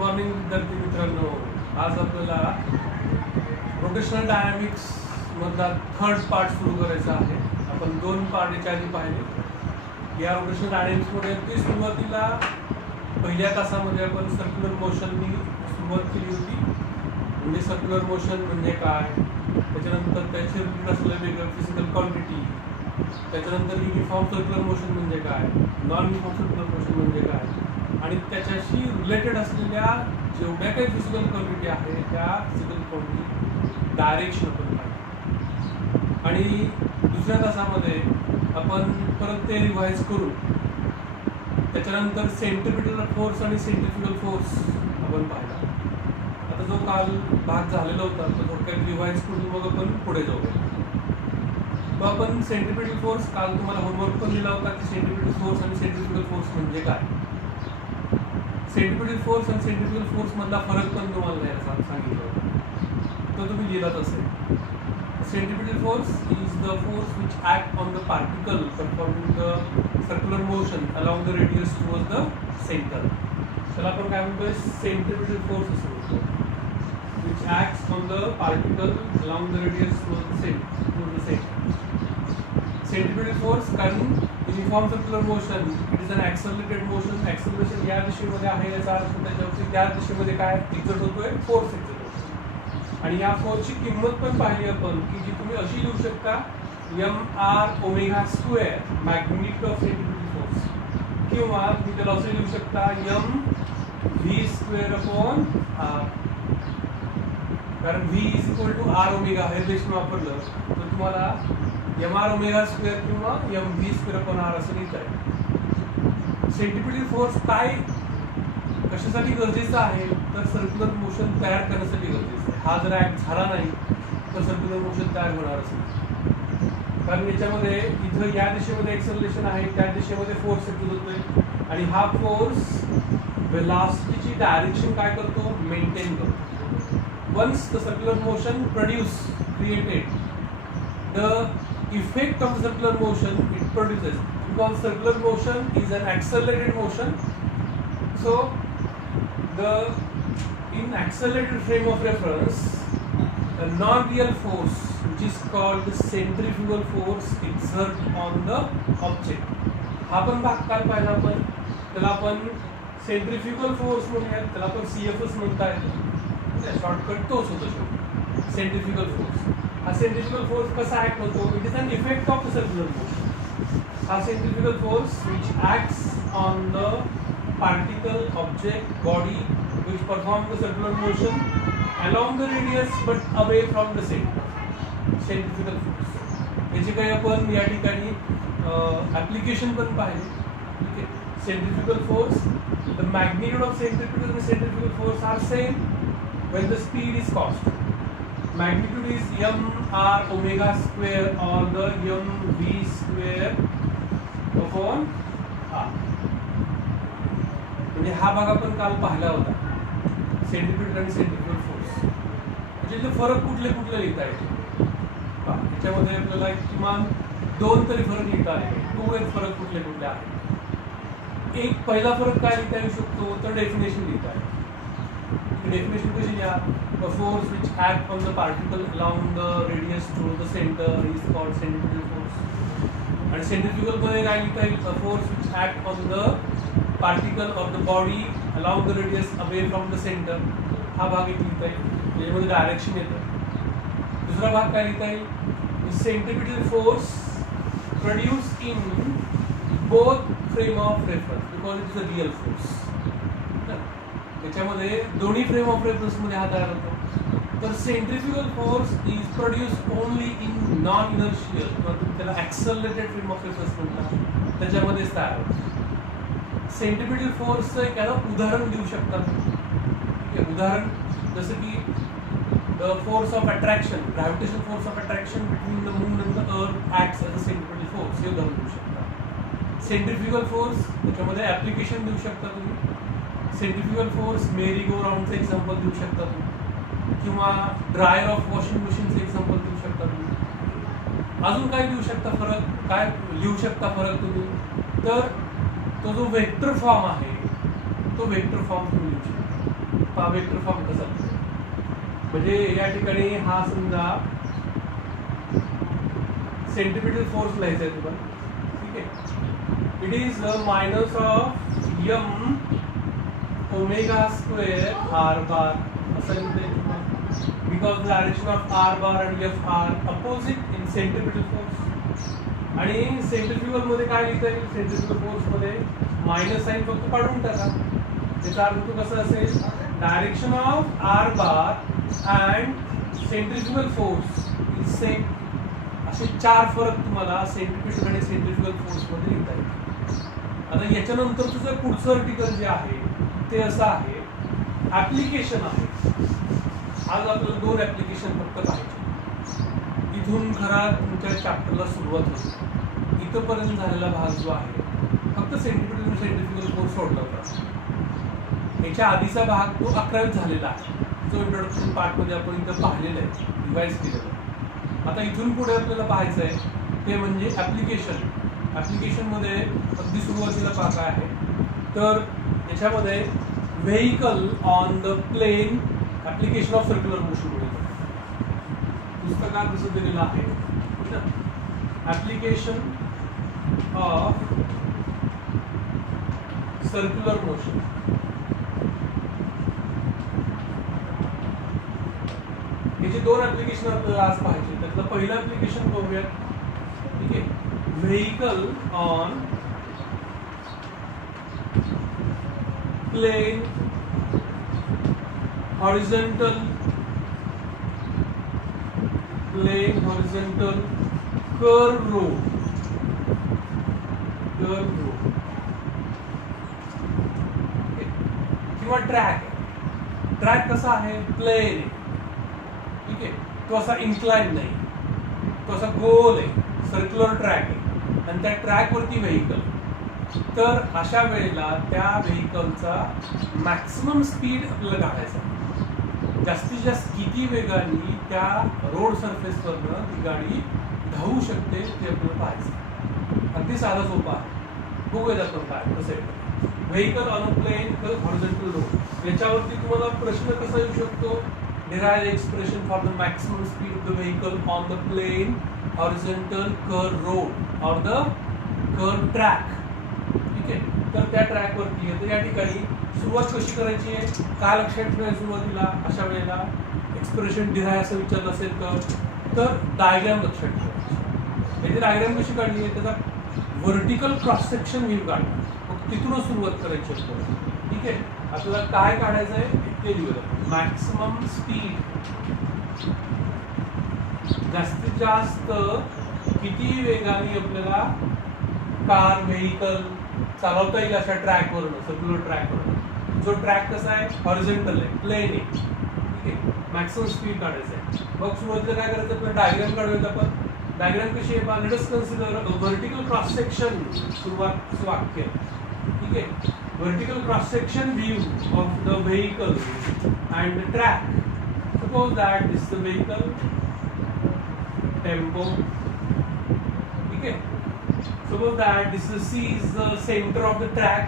Morning विद्यार्थी मित्रांनो, आज आपल्याला रोटेशनल डायनॅमिक्स मधला थर्ड पार्ट सुरू करायचा आहे. आपण 2 पार्ट याच्या आधी पाहिले. या रोटेशनल डायनॅमिक्समध्ये ती सुरुवातीला पहिल्या तासामध्ये आपण सर्क्युलर मोशननी सुरुवात केली होती. म्हणजे सर्क्युलर मोशन म्हणजे काय, त्याच्यानंतर त्याचे रिलेटेड असलेले वेगळं फिजिकल क्वांटिटी, त्याच्यानंतर युनिफॉर्म सर्क्युलर मोशन म्हणजे काय, नॉन युनिफॉर्म सर्क्युलर मोशन म्हणजे काय, आणि त्याच्याशी रिलेटेड असलेल्या जेवढ्या काही फिजिकल क्वांटिटी आहे त्या फिजिकल क्वांटिटी डायरेक्शन आपण पाहिजे. आणि दुसऱ्या तासामध्ये आपण परत ते रिवाइज करू. त्याच्यानंतर सेंट्रिपिटल फोर्स आणि सेंट्रिफ्युगल फोर्स आपण पाहिला. आता जो काल भाग झालेला होता तो थोडक्यात रिवाइज करून मग आपण पुढे जाऊया. मग आपण सेंट्रिपिटल फोर्स, काल तुम्हाला होमवर्क पण दिला होता की सेंट्रिपिटल फोर्स आणि सेंट्रिफ्युगल फोर्स म्हणजे काय. सेंट्रिपिटल फोर्स आणि सेंट्रिफ्युगल फोर्स मधला फरक पण तुम्हाला सांगितलं होता, तो तुम्ही लिहिलाच असेल. Centripetal force is the force which act on the particle performing the circular motion along the radius towards the centre. त्याला आपण काय म्हणतोय, सेंट्रिपिटल फोर्स असं म्हणतो, which acts on the particle along the radius towards the centre. Centripetal force कारण uniform circular motion it is an accelerated motion. Acceleration या दिशेमध्ये आहे याचा अर्थ त्याच्यावरती त्या दिशेमध्ये काय एक्झर्ट होतोय, फोर्स एक्झर्ट होतो. आणि या फोर्सची किंमत पण पाहिली आपण की जी तुम्ही अशी लिहू शकता, mr⍵² magnitude of centripetal force, किंवा तुम्ही त्याला असं लिहू शकता mv²/r. कारण v = r⍵ हे रिलेशन वापरलं तर तुम्हाला mr⍵² किंवा mv²/r असं लिहिता येईल. सेंट्रिपिटल फोर्स काय कशासाठी गरजेचं आहे, तर सर्क्युलर मोशन तयार करण्यासाठी गरजेचं आहे. हा जर ॲक्ट झाला नाही तर सर्क्युलर मोशन तयार होणारच नाही. कारण याच्यामध्ये इथं या दिशेमध्ये एक्सेलरेशन आहे, त्या दिशेमध्ये फोर्स एक्झर्ट होतोय, आणि हा फोर्स वेलॉसिटीची डायरेक्शन काय करतो, मेंटेन करतो. Once the circular motion created the effect of the circular motion it produces, because circular motion is an accelerated motion. So in accelerated frame of reference, a non-real force which is called the centrifugal force exert on the object. हा पण भाग काय पाहिला आपण, त्याला आपण centrifugal force म्हणूया, त्याला आपण CFS म्हणता येतो. शॉर्टकट तोच होतो शेवटी, सेंट्रिफ्युगल फोर्स. हा सेंट्रिफ्युगल फोर्स कसा ॲक्ट होतो, it is an effect of the circular motion. हा centrifugal force which acts on the particle, object, body which perform the circular motion along the radius but away from the centre. Centrifugal force याची काही आपण या ठिकाणी application पण पाहिले. ठीक आहे. Centrifugal force, the magnitude of centripetal and centrifugal force are same when the speed is constant. Magnitude is mr⍵² or the mv²/r. म्हणजे हा भाग आपण काल पाहिला होता, सेंट्रिपिटल आणि सेंट्रिफ्युगल फोर्स. म्हणजे इथे फरक कुठले कुठले लिहिता येतो. याच्यामध्ये आपल्याला किमान 2 तरी फरक लिहिता आले. 2 फरक कुठले कुठले आहेत. एक पहिला फरक काय लिहिता येऊ शकतो, तर डेफिनेशन लिहिता येईल. डेफिनेशन कशी लिहा, the force which act on the particle along the radius to the centre is called centripetal force. आणि सेंट्रिफ्युगलमध्ये काय लिहिता येईल, the force which act on the particle of the body along the radius away from the centre. हा भाग एक लिहिता येईल, त्याच्यामध्ये डायरेक्शन येतं. दुसरा भाग काय लिहिता येईल, centripetal force produce in both frame of reference because it is a real force. त्याच्यामध्ये दोन्ही फ्रेम ऑफ रेफरन्स मध्ये हा तयार होतो. तर centrifugal force is produce only in non inertial किंवा त्याला ॲक्सलरेटेड फ्रेम ऑफ रेफरन्स म्हणतात, त्याच्यामध्येच तयार होतो. सेंट्रिपिटल फोर्सचं एक उदाहरण देऊ शकतात. उदाहरण जसं की the force of attraction, gravitational force of attraction between the moon and the earth acts as a centripetal force, हे उदाहरण देऊ शकता. सेंट्रिफ्युगल फोर्स त्याच्यामध्ये ॲप्लिकेशन देऊ शकता तुम्ही. सेंट्रिफ्युगल फोर्स मेरी गो राऊंडचं एक्झाम्पल देऊ शकता तुम्ही, किंवा ड्रायर ऑफ वॉशिंग मशीनचं एक्झाम्पल देऊ शकता तुम्ही. अजून काय देऊ शकता फरक, काय लिहू शकता फरक तुम्ही, तर तो जो वेक्टर फॉर्म आहे तो वेक्टर फॉर्म तुम्ही लिहू शकता. हा वेक्टर फॉर्म कसा म्हणजे या ठिकाणी हा समजा सेंट्रिपिटल फोर्स लिहायचा आहे तुम्हाला, ठीक आहे. It is minus of m omega square r bar असं लिहिता येईल तुम्हाला, because the direction of r bar आणि F r opposite in centripetal force. आणि सेंट्रिफ्युगल मध्ये काय लिहिता येईल, सेंट्रिफ्युगल फोर्स मध्ये मायनस साइन फक्त काढून टाका. त्याचा अर्थ कसं असेल, direction of r bar and centrifugal force is same. असे चार फरक तुम्हाला सेंट्रिपिटल आणि सेंट्रिफ्युगल फोर्स मध्ये लिहिता येईल. आता याच्यानंतर तुझं पुढचं आर्टिकल जे आहे ते असं आहे, ऍप्लिकेशन आहे. आज आपल्याला दोन ऍप्लिकेशन फक्त पाहिजे. इथून खरा तुमच्या चॅप्टरला सुरुवात होती. इथंपर्यंत झालेला भाग जो आहे फक्त सेंट्रिपिटल आणि सेंट्रिफ्युगल फोर्स सोडला होता. याच्या आधीचा भाग तो 11वीत झालेला आहे, जो इंट्रोडक्शन पार्टमध्ये आपण इथं पाहिलेला आहे, रिवाइज केलेला आहे. आता इथून पुढे आपल्याला पाहायचं आहे ते म्हणजे ऍप्लिकेशन. ऍप्लिकेशनमध्ये अगदी सुरुवातीला पाहता आहे तर याच्यामध्ये vehicle on the plane application of circular motion मिळतं. पुस्तकात जसं दिलेलं आहे ऍप्लिकेशन ऑफ सर्क्युलर मोशन. याचे दोन ऍप्लिकेशन आपल्याला आज पाहिजे. त्यातलं पहिलं ऍप्लिकेशन बघूया, ठीक आहे. Vehicle on plane horizontal curve road किंवा ट्रॅक. ट्रॅक कसा आहे, प्लेन आहे, ठीक आहे. तो असा इन्क्लाइन नाही, तो असा गोल आहे, सर्क्युलर ट्रॅक आहे आणि त्या ट्रॅकवरती व्हेइकल. तर अशा वेळेला त्या व्हेइकलचा मॅक्सिमम स्पीड आपल्याला काढायचा. जास्तीत जास्त किती वेगाने त्या रोड सरफेसवरनं ती गाडी धावू शकते ते आपल्याला पाहायचं. अगदी साधा सोपा आहे. बघूया आपण काय कसं आहे. Vehicle on a plane horizontal road. याच्यावरती तुम्हाला प्रश्न कसा येऊ शकतो, derive the expression for the maximum speed of the vehicle on the plane horizontal curve road or the curve track, ठीक आहे. तर त्या ट्रॅक वरती येतं. या ठिकाणी सुरुवात कशी करायची आहे, काय लक्षात ठेवायचं सुरुवातीला अशा वेळेला एक्सप्रेशन डिराईव्ह असं विचारलं असेल तर डायग्राम लक्षात ठेवायची. याची डायग्राम कशी काढली आहे, त्याचा व्हर्टिकल क्रॉस सेक्शन व्ह्यू काढला. मग तिथूनच सुरुवात करायची असते, ठीक आहे. आपल्याला काय काढायचं आहे ते लिहूया. मॅक्सिमम स्पीड, जास्तीत जास्त किती वेगाने आपल्याला कार व्हेइकल चालवता येईल अशा ट्रॅकवरनं, सर्क्युलर ट्रॅकवरनं. जो ट्रॅक कसा आहे, हॉरिझॉन्टल आहे, प्लेन आहे, ठीक आहे. मॅक्सिमम स्पीड काढायचं आहे. मग सुरुवातीला काय करायचं, आपल्याला डायग्राम काढूयात आपण. डायग्राम कशी आहे, let us consider vertical cross section. सुरुवात वाक्य, ठीक आहे. Vertical cross section view of the vehicle and the track. Suppose that this is the vehicle, tempo, okay. Suppose that this is C is the center of the track,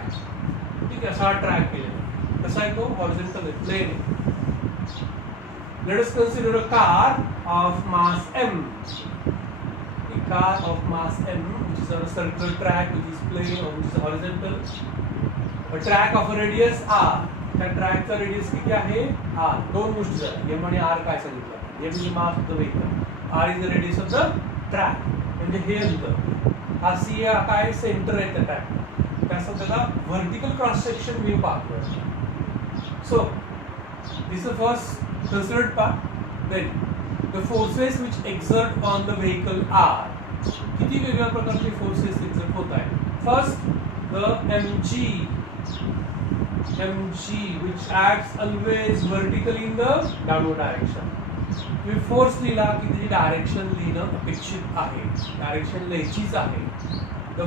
ठीक है. असा track केलेला कसा आहे तो, horizontal आहे, plane आहे. Let us consider a car of mass m. A car of mass m which is on a circular track which is plane or which is horizontal. A track of a radius r. त्या ट्रॅकचा radius किती आहे, r. दोन गोष्टी झाल्या, m आणि r काय सांगितलं. m is mass of the vehicle, r is the radius of the track. म्हणजे हे अंतर, हा c काय सेंटर आहे त्या ट्रॅकला. त्याचं त्याला व्हर्टिकल क्रॉस सेक्शन व्ह्यू पाहतोय. So this is first considered part. Then the forces which exert on the vehicle are. किती वेगवेगळ्या प्रकारचे फोर्सेस एक्झर्ट होत आहेत. फर्स्ट द mg which acts always vertically in the downward direction. मी फोर्स लिहिला की त्याची डायरेक्शन लिहिणं अपेक्षित आहे, डायरेक्शन लिहायचीच आहे. the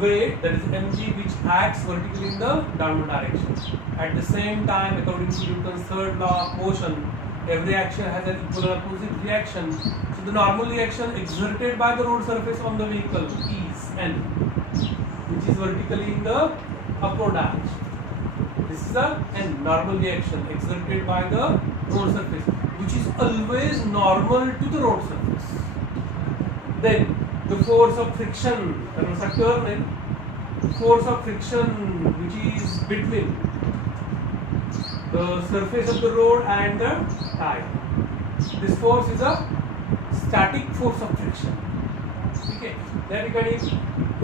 weight that is mg which acts vertically in the downward direction. At the same time, according to Newton's third law of motion, every action has an equal and opposite reaction. So the normal reaction exerted by the road surface on the vehicle is n, which is vertically in the upward direction. This is the normal reaction exerted by the road surface, which is always normal to the road surface. Then the force of friction, force of friction which is between the surface of the road and the tire. This force is a static force of friction. Okay, that is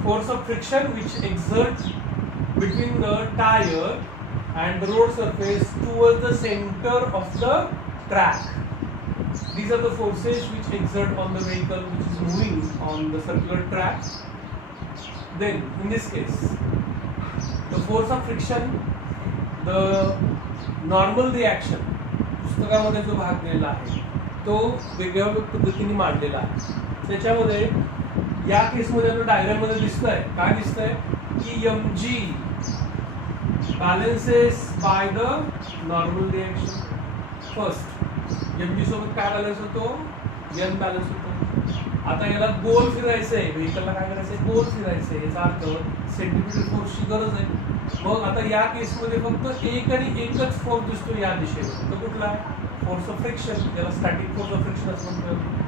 force of friction which exerts between the tire and the road surface towards the center of the track. These are the forces which exert on the vehicle which is moving on the circular track. Then in this case, the force of friction, the normal reaction, पुस्तकामध्ये जो भाग दिलेला आहे तो वेगळ्या पद्धतीने मांडलेला आहे. त्याच्यामध्ये या केसमध्ये आपल्याला डायग्राम मध्ये दिसतंय काय दिसतंय की mg balances by the normal reaction. First mg सोबत काय बॅलन्स होतो, n बॅलन्स होतो. आता याला गोल फिरायचंय, व्हेकलला काय करायचंय, गोल फिरायचंय. याचा अर्थ सेंट्रिपिटल फोर्सची गरज आहे. मग आता या केसमध्ये फक्त एक आणि एकच फोर्स दिसतो या दिशेने. तो कुठला, फोर्स ऑफ फ्रिक्शन, ज्याला स्टॅटिक फोर्स ऑफ फ्रिक्शन असं म्हणतो.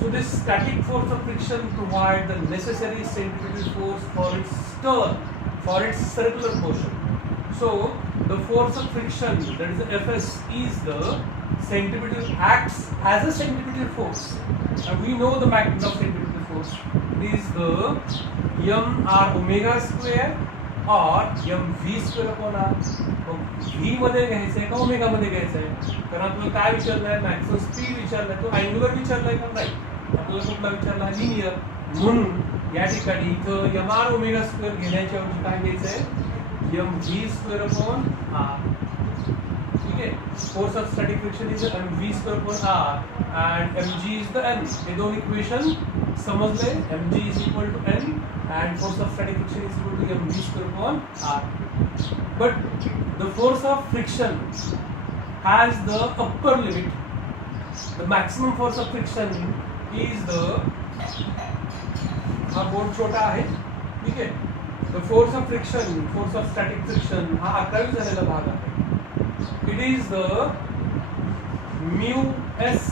So this static force of friction provides the necessary centripetal force for its turn, for its circular motion. So the force of friction, that is the Fs, is the centripetal, acts as a centripetal force. And we know the magnitude of centripetal force. It is the mr omega square or mv square upon r. v मध्ये घ्यायचंय का omega मध्ये घ्यायचंय, कारण आपल्याला काय विचारलंय, maximum speed विचारलाय, तो angular विचारलाय का नाही, आपल्याला कुठला विचारलाय, लिनियर. म्हणून या ठिकाणी इथं mr ओमेगा स्क्वेअर घेण्याच्या ऐवजी काय घ्यायचंय, mv स्क्वेअर अपॉन r. ठीक आहे. Force of static friction is mv square upon r and mg is the n. हे दोन इक्वेशन समजले. mg is equal to n and force of static friction is equal to mv square upon r. But the force of friction has the upper limit. The maximum force of friction is the, हा board छोटा आहे, ठीक आहे. The force of friction, force of static friction हा 11वी झालेला भाग आहे. It is the mu s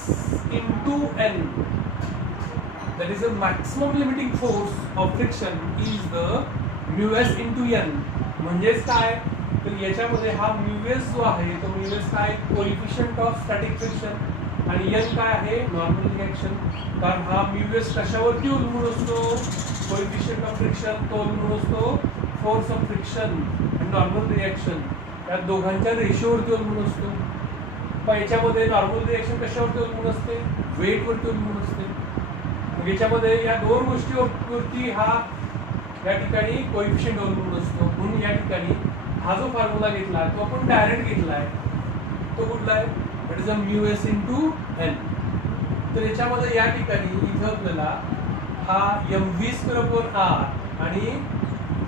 into n. That is the maximum limiting force of friction is the mu s into n. म्हणजेच काय, तर याच्यामध्ये हा mu s जो आहे तो mu s काय, कोएफिशिएंट ऑफ स्टॅटिक फ्रिक्शन, आणि n काय आहे, नॉर्मल रिएक्शन. कारण हा mu s कशावरती अवलंबून असतो, कोएफिशिएंट ऑफ फ्रिक्शन तो अवलंबून असतो फोर्स ऑफ फ्रिक्शन आणि नॉर्मल रिएक्शन या दोघांच्या रेशोवरती अवलंबून असतो. पण याच्यामध्ये नॉर्मल रिएक्शन कशावरती अवलंबून असते, वेटवरती अवलंबून असते. मग याच्यामध्ये या दोन गोष्टीवरती हा या ठिकाणी कोएफिशिएंट अवलंबून असतो. म्हणून या ठिकाणी हा जो फॉर्म्युला घेतला तो आपण डायरेक्ट घेतलाय, तो कुठला आहे, that is a mu s into N. तर याच्यामध्ये या ठिकाणी इथं आपल्याला हा mv स्क्वेअर अपॉन r आणि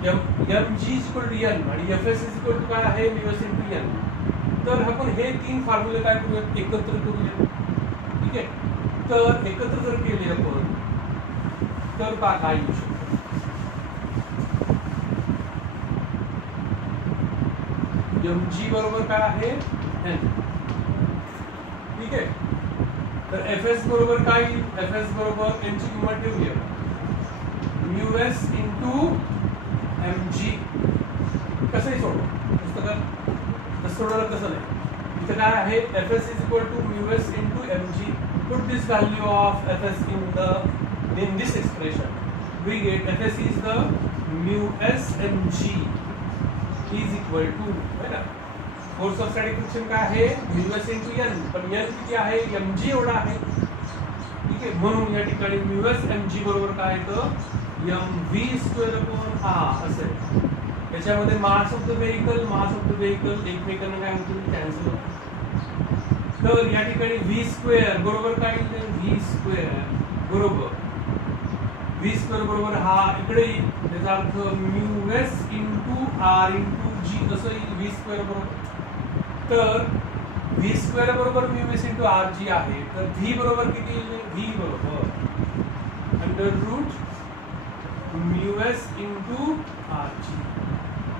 mg is equal to n आणि fs इज इक्वल टू काय आहे, म्यू एस इंटू n. तर आपण हे तीन फॉर्म्युले काय करूयात, एकत्र करूयात. ठीक आहे. तर एकत्र जर केले आपण तर काय येऊ शकतो, mg बरोबर काय आहे, n. ठीक आहे. तर fs बरोबर काय येईल, fs बरोबर n ची किंमत ठेवूया, म्यू एस इंटू mg. कसंही सोडवा पुस्तकात, तसं सोडवलं तसं नाही. इथं काय आहे, fs is equal to mu s into mg. Put this value of fs in this expression. We get fs is the mu s mg is equal to, है ना, फोर्स ऑफ स्टॅटिक फ्रिक्शन काय आहे, mu s into n. पण n किती आहे, mg एवढा आहे. ठीक आहे. म्हणून या ठिकाणी म्यू एस mg बरोबर काय येतं, mv स्क्वेअर अपॉन r असेल. त्याच्यामध्ये मास ऑफ द व्हेकल एकमेकांना काय होतील, कॅन्सल होतील. तर या ठिकाणी v स्क्वेअर बरोबर काय येईल, v स्क्वेअर बरोबर हा इकडे येईल. त्याचा अर्थ mu s into r into g असं येईल, v स्क्वेअर बरोबर. तर v स्क्वेअर बरोबर mu s into r g आहे. तर v बरोबर किती येईल, v बरोबर under root mu s into r g.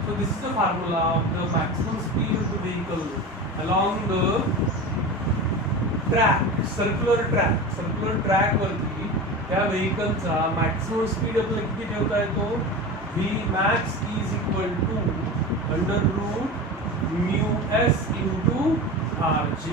So this is the formula of the maximum speed of the vehicle along the track, circular track वरती त्या व्हेकलचा maximum speed आपल्याला किती ठेवता येतो? V max is equal to under root mu s into rg.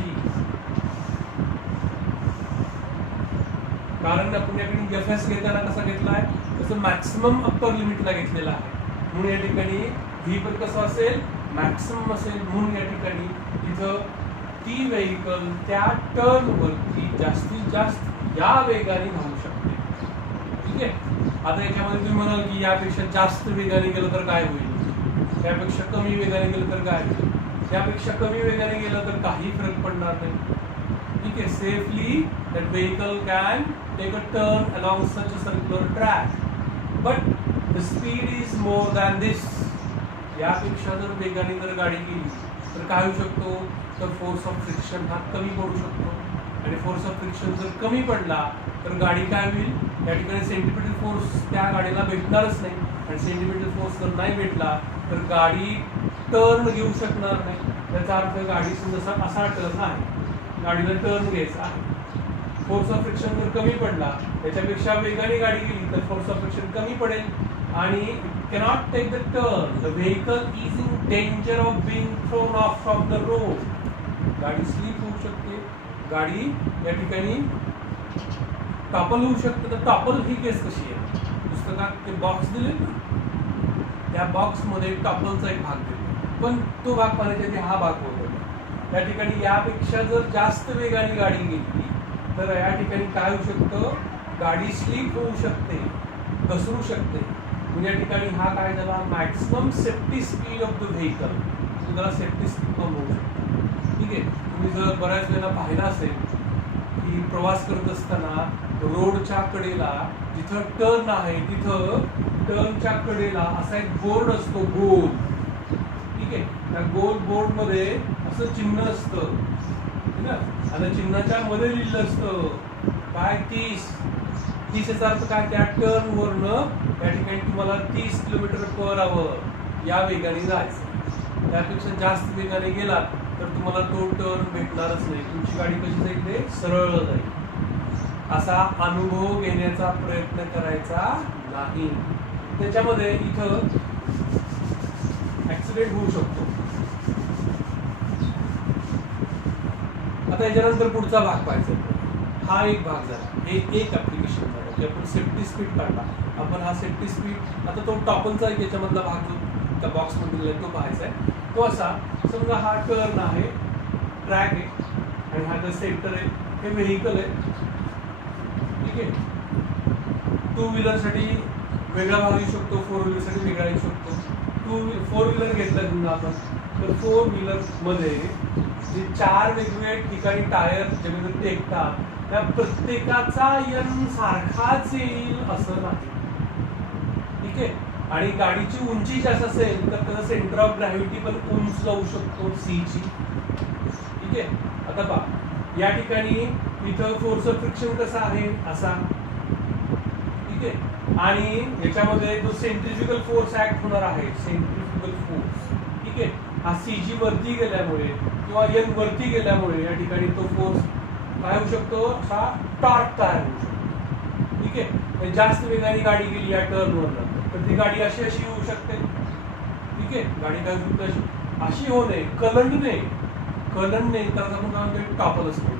कारण आपण याकडे fs घेताना कसा घेतलाय तसं मॅक्सिमम अप्पर लिमिटला घेतलेला आहे म्हणून या ठिकाणी v पण कसं असेल मॅक्सिमम असेल म्हणून या ठिकाणी इथं ती व्हेकल त्या टर्न वरती जास्तीत जास्त या वेगाने धावू शकते. ठीक आहे. आता याच्यामध्ये तुम्ही म्हणाल की यापेक्षा जास्त वेगाने गेलं तर काय होईल, त्यापेक्षा कमी वेगाने गेलं तर काय होईल, त्यापेक्षा कमी वेगाने गेलं तर काही फरक पडणार नाही. ठीक आहे. Safely that vehicle can take a turn along such a circular track but the speed is more than this. यापेक्षा जर वेगाने जर गाडी गेली तर काय होऊ शकतो तर फोर्स ऑफ फ्रिक्शन हा कमी पडू शकतो आणि फोर्स ऑफ फ्रिक्शन जर कमी पडला तर गाडी काय होईल या ठिकाणी सेंटिपिटल फोर्स त्या गाडीला भेटणारच नाही आणि सेंटिपिटल फोर्स जर नाही भेटला तर गाडी टर्न घेऊ शकणार नाही. त्याचा अर्थ गाडी जसा असा टर्न आहे गाडीला टर्न घ्यायचा आहे. फोर्स ऑफ फ्रिक्शन जर कमी पडला त्याच्यापेक्षा वेगाने गाडी गेली तर फोर्स ऑफ फ्रिक्शन कमी पडेल आणि cannot take the turn. The vehicle is in danger of being thrown off from the road. गाडी स्लिप होऊ शकते, गाडी या ठिकाणी टॉपल होऊ शकते. तर टॉपल ही केस कशी आहे पुस्तकात ते बॉक्स दिले ना त्या बॉक्समध्ये टॉपलचा एक भाग दिला पण तो भाग पाहण्याच्या आधी हा भाग होतो. त्या ठिकाणी यापेक्षा जर जास्त वेगाने गाडी गेली तर या ठिकाणी काय होऊ शकतं गाडी स्लिप होऊ शकते, घसरू शकते. या ठिकाणी हा काय झाला maximum safety speed of the vehicle. त्याला सेफ्टी स्पीड कम होऊ शकते. ठीक आहे. तुम्ही जर बऱ्याच वेळेला पाहिलं असेल की प्रवास करत असताना रोडच्या कडेला जिथं टर्न आहे तिथं टर्नच्या कडेला असा एक बोर्ड असतो गोल. ठीक आहे. त्या गोल बोर्डमध्ये असं चिन्ह असतं ना आणि चिन्हाच्या मध्ये लिहिलं असतं काय 30 याचा अर्थ काय त्या टर्न वरनं या ठिकाणी तुम्हाला 30 km/h या वेगाने जायचं. त्यापेक्षा जास्त वेगाने गेलात तर तुम्हाला तो टर्न भेटणारच नाही. तुमची गाडी कशी जाईल ते सरळ जाईल. असा अनुभव घेण्याचा प्रयत्न करायचा नाही. त्याच्यामध्ये इथं ऍक्सिडेंट होऊ शकतो. आता याच्यानंतर पुढचा भाग पाहायचा. हा एक भाग झाला, हे एक ऍप्लिकेशन झालं की आपण सेफ्टी स्पीड काढला. आपण हा सेफ्टी स्पीड आता तो टॉपलचा एक याच्यामधला भाग जो त्या बॉक्समध्ये तो पाहायचा आहे. तो असा समजा हा टर्न आहे, ट्रॅक आहे आणि हा जो सेंटर आहे हे व्हेकल आहे. ठीक आहे. 2 व्हीलरसाठी वेगळा भाग येऊ शकतो, 4 व्हीलरसाठी वेगळा येऊ शकतो. 4 व्हीलर घेतला समजा आपण तर 4 व्हीलरमध्ये जे 4 वेगवेगळ्या ठिकाणी टायर ज्यामध्ये टेकतात त्या प्रत्येकाचा यन सारखाच येईल असं नाही. ठीक आहे. आणि गाडीची उंची जास्त असेल तर त्याचा सेंटर ऑफ ग्रॅव्हिटी पण उंच जाऊ शकतो सीची. ठीक आहे. आता पहा या ठिकाणी इथं फोर्स ऑफ फ्रिक्शन कसा आहे असा. ठीक आहे. आणि याच्यामध्ये जो सेंट्रिफ्युगल फोर्स ऍक्ट होणार आहे सेंट्रिफ्युगल फोर्स. ठीक आहे. हा सीजी वरती गेल्यामुळे किंवा एन वरती गेल्यामुळे या ठिकाणी तो फोर्स काय होऊ शकतो असा टॉर्क तयार होऊ शकतो. ठीक आहे. जास्त वेगाने गाडी गेली या टर्नवरनं तर ती गाडी अशी अशी होऊ शकते. ठीक आहे. गाडी काय होऊ शकते अशी होणे कलंडणे तर आपण काय म्हणतो टॉपल असतो.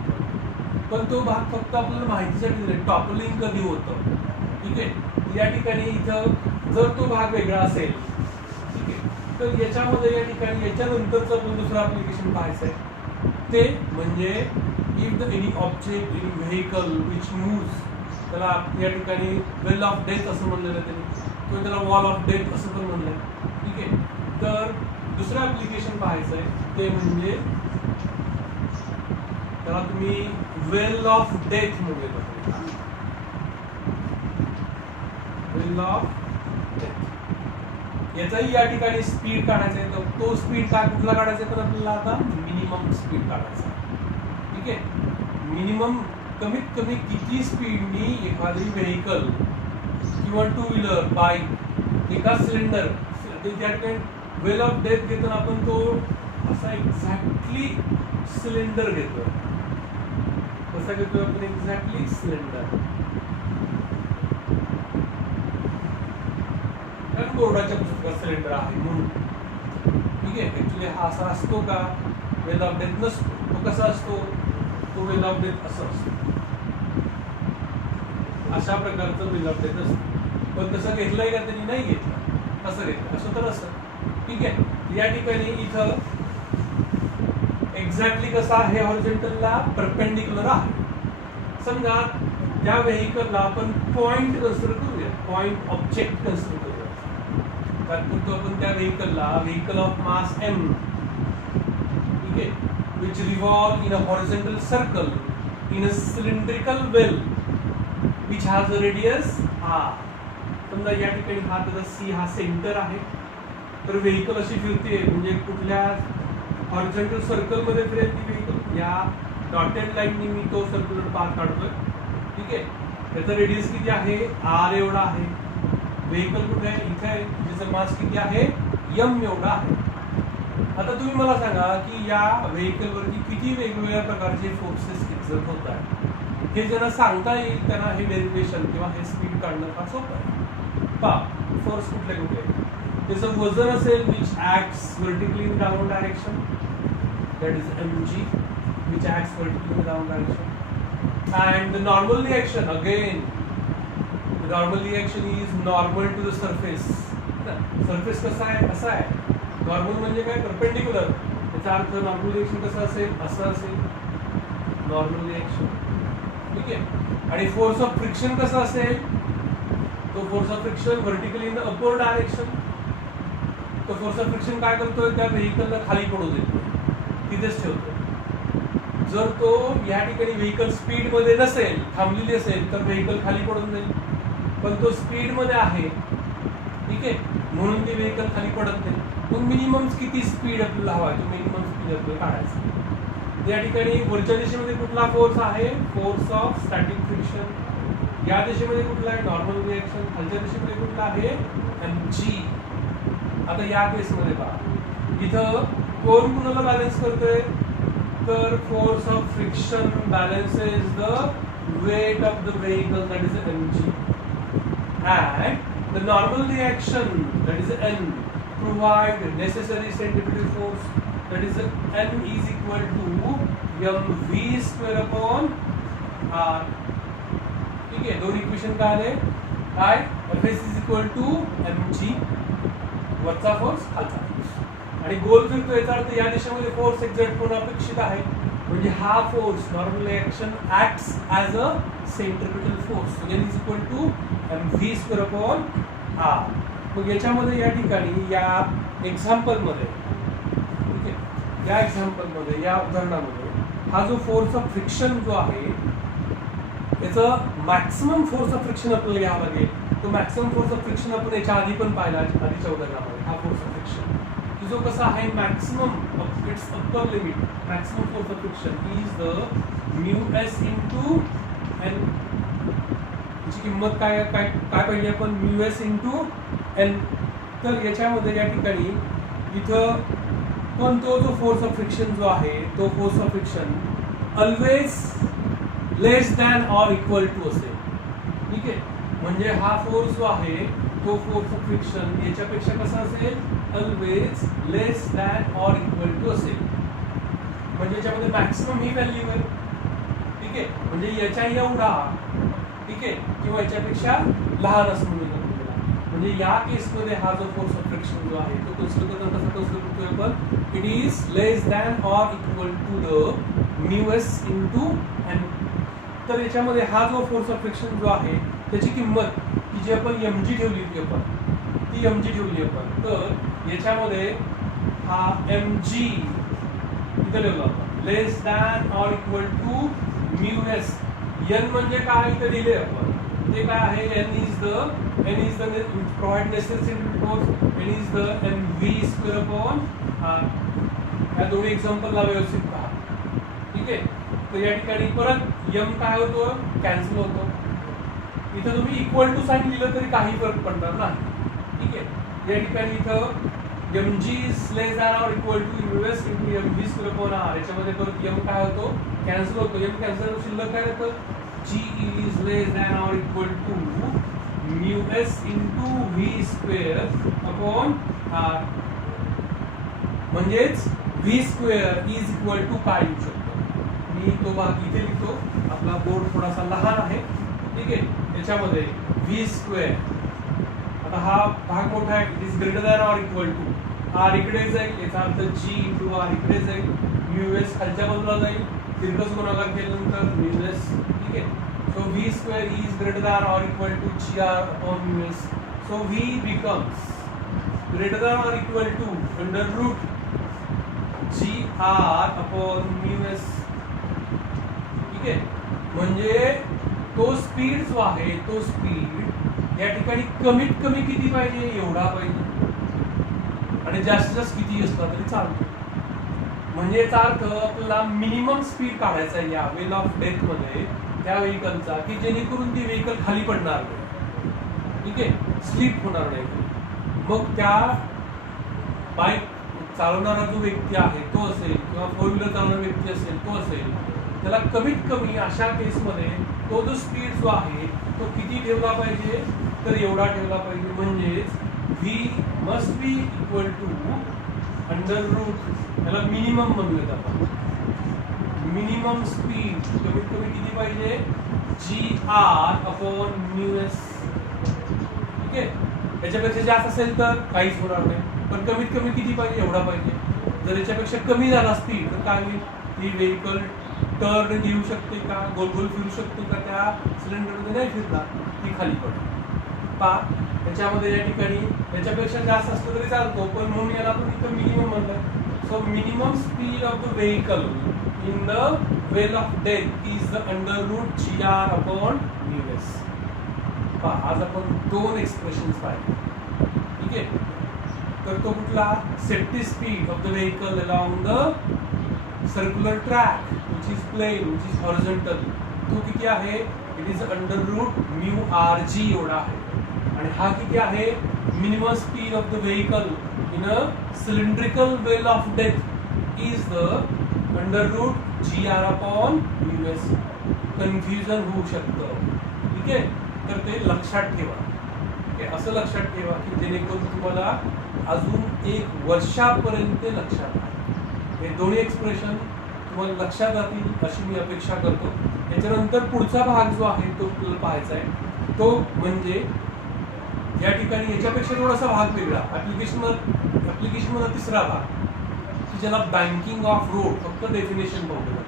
पण तो भाग फक्त आपल्याला माहितीसाठी नाही टॉपलिंग कधी होतं. ठीक आहे. या ठिकाणी इथं जर तो भाग वेगळा असेल ठीक आहे तर याच्यामध्ये या ठिकाणी याच्यानंतरचं आपण दुसरं ऍप्लिकेशन पाहायचं आहे ते म्हणजे if the any object in vehicle which moves त्याला या ठिकाणी वेल ऑफ डेथ असं म्हणलेलं त्यांनी किंवा त्याला वॉल ऑफ डेथ असं पण म्हणलं. ठीक आहे. तर दुसरं ऍप्लिकेशन पाहायचं आहे ते म्हणजे त्याला तुम्ही वेल ऑफ डेथ म्हणले वेल ऑफ डेथ. याचाही या ठिकाणी स्पीड काढायचा आहे. तो स्पीड काय कुठला काढायचा आहे तर आपल्याला आता मिनिमम स्पीड काढायचा. ठीक आहे. मिनिमम कमीत कमी किती स्पीडनी एखादी व्हेकल किंवा 2 व्हीलर बाईक एका सिलेंडर त्या ठिकाणी वेल ऑफ डेथ घेताना आपण तो असा एक्झॅक्टली सिलेंडर घेतोय. कसा घेतोय आपण? Exactly cylinder. कारण बोर्डाच्या पुस्तकात सिलेंडर आहे म्हणून. ठीक आहे. ऍक्च्युली हा असा असतो का? वेल ऑफ डेथ नसतो. तो कसा असतो? तो वेल ऑफ डेथ असं असतो. अशा प्रकारचं वेल ऑफ डेथ असतं. पण तसं घेतलंय का त्यांनी? नाही घेतलं. असं घेतलं. असं तर असं. ठीक आहे. या ठिकाणी इथं एक्झॅक्टली कसा आहे? हॉरिझॉन्टलला परपेंडिक्युलर आहे. समजा त्या व्हेकलला आपण पॉइंट कन्सिडर करूया. पॉइंट ऑब्जेक्ट कन्सिडर करूया. तात्पुरतो आपण त्या व्हेकल ऑफ मास m, ठीक आहे, which revolve in a horizontal circle in a cylindrical well which has a radius r. समजा या ठिकाणी हा त्याचा c हा सेंटर आहे. तर व्हेकल अशी फिरते म्हणजे कुठल्या हॉरिझॉन्टल सर्कल मध्ये फिरेल ती व्हेकल. या डॉटेड लाईननी मी तो सर्क्युलर पाथ काढतोय. ठीक आहे. त्याचा रेडियस किती आहे? r एवढा आहे. व्हेकल कुठे आहे? इथे आहे. ज्याचं मास किती आहे? m एवढा आहे. आता तुम्ही मला सांगा की या व्हेकल वरती किती वेगवेगळ्या प्रकारचे फोर्सेस एक्झर्ट होत आहेत. हे ज्यांना सांगता येईल त्यांना हे डेरिव्हेशन किंवा हे स्पीड काढणं फार सोपं आहे. पहा, फोर्स कुठले त्याचं वजन असेल which acts vertically in downward direction, that is mg, which acts vertically in downward direction. And the normal reaction, again the normal reaction is normal to the surface. Surface कसा आहे? असा आहे. नॉर्मल म्हणजे काय? परपेंडिक्युलर. याचा अर्थ normal reaction कसं असेल? असं असेल नॉर्मल रिएक्शन. ठीक आहे. आणि फोर्स ऑफ फ्रिक्शन कसं असेल? तो force of friction vertically in the upward direction. तो फोर्स ऑफ फ्रिक्शन काय करतोय? त्या व्हेकलला खाली पडू देतो, तिथेच ठेवतो. जर तो या ठिकाणी व्हेकल स्पीड मध्ये नसेल, थांबलेली असेल, तर व्हेकल खाली पडून जाईल. पण तो स्पीड मध्ये आहे, ठीक आहे, म्हणून ती व्हेकल खाली पडत नाही. मग मिनिमम किती स्पीड आपल्याला हवा आहे? तो मिनिमम स्पीड आपल्याला काढायचा. या ठिकाणी वरच्या दिशेमध्ये कुठला फोर्स आहे? Force of static friction. या दिशेमध्ये कुठला आहे? Normal reaction. खालच्या दिशेमध्ये कुठला आहे? mg. आता या केसमध्ये पहा, इथं कोण कुणाला बॅलन्स करतोय? तर force of friction balances the weight of the vehicle, that is mg. And the normal reaction, that is n, provide necessary centrifugal force, that is n is equal to mv square upon r. ठीक आहे. दोन equation काय आले? काय? Fs is equal to mg, वरचा force खालचा force. आणि गोल फिरतो याचा अर्थ या दिशेमध्ये फोर्स एक्झर्ट होणं अपेक्षित आहे. म्हणजे हा force normal reaction acts as a centripetal force. n is equal to mv square upon r. मग याच्यामध्ये या ठिकाणी या एक्झाम्पलमध्ये, ठीक आहे, या एक्झाम्पलमध्ये या उदाहरणामध्ये हा जो फोर्स ऑफ फ्रिक्शन जो आहे याचं मॅक्सिमम फोर्स ऑफ फ्रिक्शन आपल्याला घ्यावं लागेल. तो मॅक्सिमम फोर्स ऑफ फ्रिक्शन आपण याच्या आधी पण पाहिला आधीच्या उदाहरणामध्ये. हा फोर्स ऑफ फ्रिक्शन की जो कसा आहे? Maximum it's upper limit. Maximum force of friction is the μs into n. याची किंमत काय काय काय पाहिजे आपण? μs into n. तर याच्यामध्ये या ठिकाणी इथं पण तो जो फोर्स ऑफ फ्रिक्शन जो आहे तो force of friction always less than or equal to असेल. ठीक आहे. म्हणजे हा फोर्स जो आहे तो फोर्स ऑफ फ्रिक्शन याच्यापेक्षा कसा असेल? Always less than or equal to असेल. म्हणजे याच्यामध्ये मॅक्सिमम ही व्हॅल्यू आहे. ठीक आहे. म्हणजे याच्या एवढा, ठीक आहे, किंवा याच्यापेक्षा लहान असं म्हणून. म्हणजे या केसमध्ये हा जो फोर्स ऑफ फ्रिक्शन जो आहे तो कन्सिडर करताना कसा कन्सिडर करतोय आपण? It is less than or equal to the μs into n. तर याच्यामध्ये हा जो फोर्स ऑफ फ्रिक्शन जो आहे त्याची किंमत की जी आपण mg ठेवली होती, आपण ती mg ठेवली आपण. तर याच्यामध्ये हा mg इथं ठेवला आपण less than or equal to μs. n म्हणजे काय इथे दिले आपण? ते काय आहे? n is the provide necessary force. n is the mv square upon r. या दोन्ही एक्झाम्पलला व्यवस्थित पहा. ठीक आहे. तर या ठिकाणी परत m काय होतो? कॅन्सल होतो. इथं तुम्ही इक्वल टू साइन लिहिलं तरी काही फरक पडणार नाही. ठीक आहे. या ठिकाणी इथं mg is less than or equal to μs into mv square upon r. याच्यामध्ये परत m काय होतो, कॅन्सल होतो. m कॅन्सल शिल्लक काय राहतं, g is less than or equal to μs into v square upon r. म्हणजेच v square is equal to काय येऊ शकतो. मी तो भाग इथे लिहितो, आपला बोर्ड थोडासा लहान आहे, ठीक आहे. याच्यामध्ये v square, आता हा भाग मोठा आहे, it is greater than or equal to r इकडे जाईल, याचा अर्थ g into r इकडे जाईल, μs खालच्या बाजूला जाईल, तिरकस गुणाकार केल्यानंतर μs, ठीक आहे. So v square is greater than or equal to gr upon μs. So v becomes greater than or equal to under root gr upon μs, ठीक आहे. म्हणजे तो स्पीड जो आहे, तो स्पीड या ठिकाणी कमीत कमी किती पाहिजे, एवढा पाहिजे, आणि जास्तीत जास्त किती असला तरी चालतो. म्हणजे याचा अर्थ आपल्याला मिनिमम स्पीड काढायचा आहे या वेल ऑफ डेथ मध्ये त्या व्हेकलचा, की जेणेकरून ती व्हेकल खाली पडणार नाही, ठीक आहे, स्लिप होणार नाही. मग त्या बाईक चालवणारा जो व्यक्ती आहे तो असेल, किंवा फोर व्हीलर चालवणारा व्यक्ती असेल तो असेल, त्याला कमीत कमी अशा केसमध्ये तो जो स्पीड जो आहे तो किती ठेवला पाहिजे, तर एवढा ठेवला पाहिजे. म्हणजेच v must be equal to under root, त्याला मिनिमम म्हणूयात आपण, मिनिमम स्पीड कमीत कमी किती पाहिजे, gr upon μs, ठीक आहे. याच्यापेक्षा जास्त असेल तर काहीच होणार नाही, पण कमीत कमी किती पाहिजे, एवढा पाहिजे. जर याच्यापेक्षा कमी झाला स्पीड तर काय होईल, ती व्हेकल टर्न घेऊ शकते का, गोल गोल फिरू शकते का, त्या सिलेंडरमध्ये नाही फिरणार, ती खाली पडेल. पहा त्याच्यामध्ये या ठिकाणी याच्यापेक्षा जास्त असलं तरी चालतो, पण म्हणून याला आपण इथं मिनिमम म्हणतात. So minimum speed of the vehicle in the well of death is the under root gr upon μs. पहा आज आपण दोन एक्सप्रेशन्स पाहिले, ठीक आहे. तर तो कुठला, safety speed of the vehicle along the circular track which is plane, which is horizontal, तो किती आहे, it is under root mu r g एवढा आहे. आणि हा किती आहे, minimum speed of the vehicle in a cylindrical well of death is the under root gr upon μs. Confusion होऊ शकतं, ठीक आहे. तर ते लक्षात ठेवा, असं लक्षात ठेवा की जेणेकरून तुम्हाला अजून एक वर्षापर्यंत लक्षात राहील. हे दोन्ही एक्सप्रेशन तुम्हाला लक्षात जातील अशी मी अपेक्षा करतो. याच्यानंतर पुढचा भाग जो आहे तो आपल्याला पाहायचा आहे, तो म्हणजे या ठिकाणी याच्यापेक्षा थोडासा भाग वेगळा, ऍप्लिकेशन तिसरा भाग, की ज्याला बँकिंग ऑफ रोड. फक्त डेफिनेशन बघूया,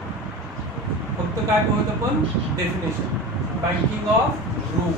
फक्त काय पाहूयात आपण, डेफिनेशन, बँकिंग ऑफ रोड.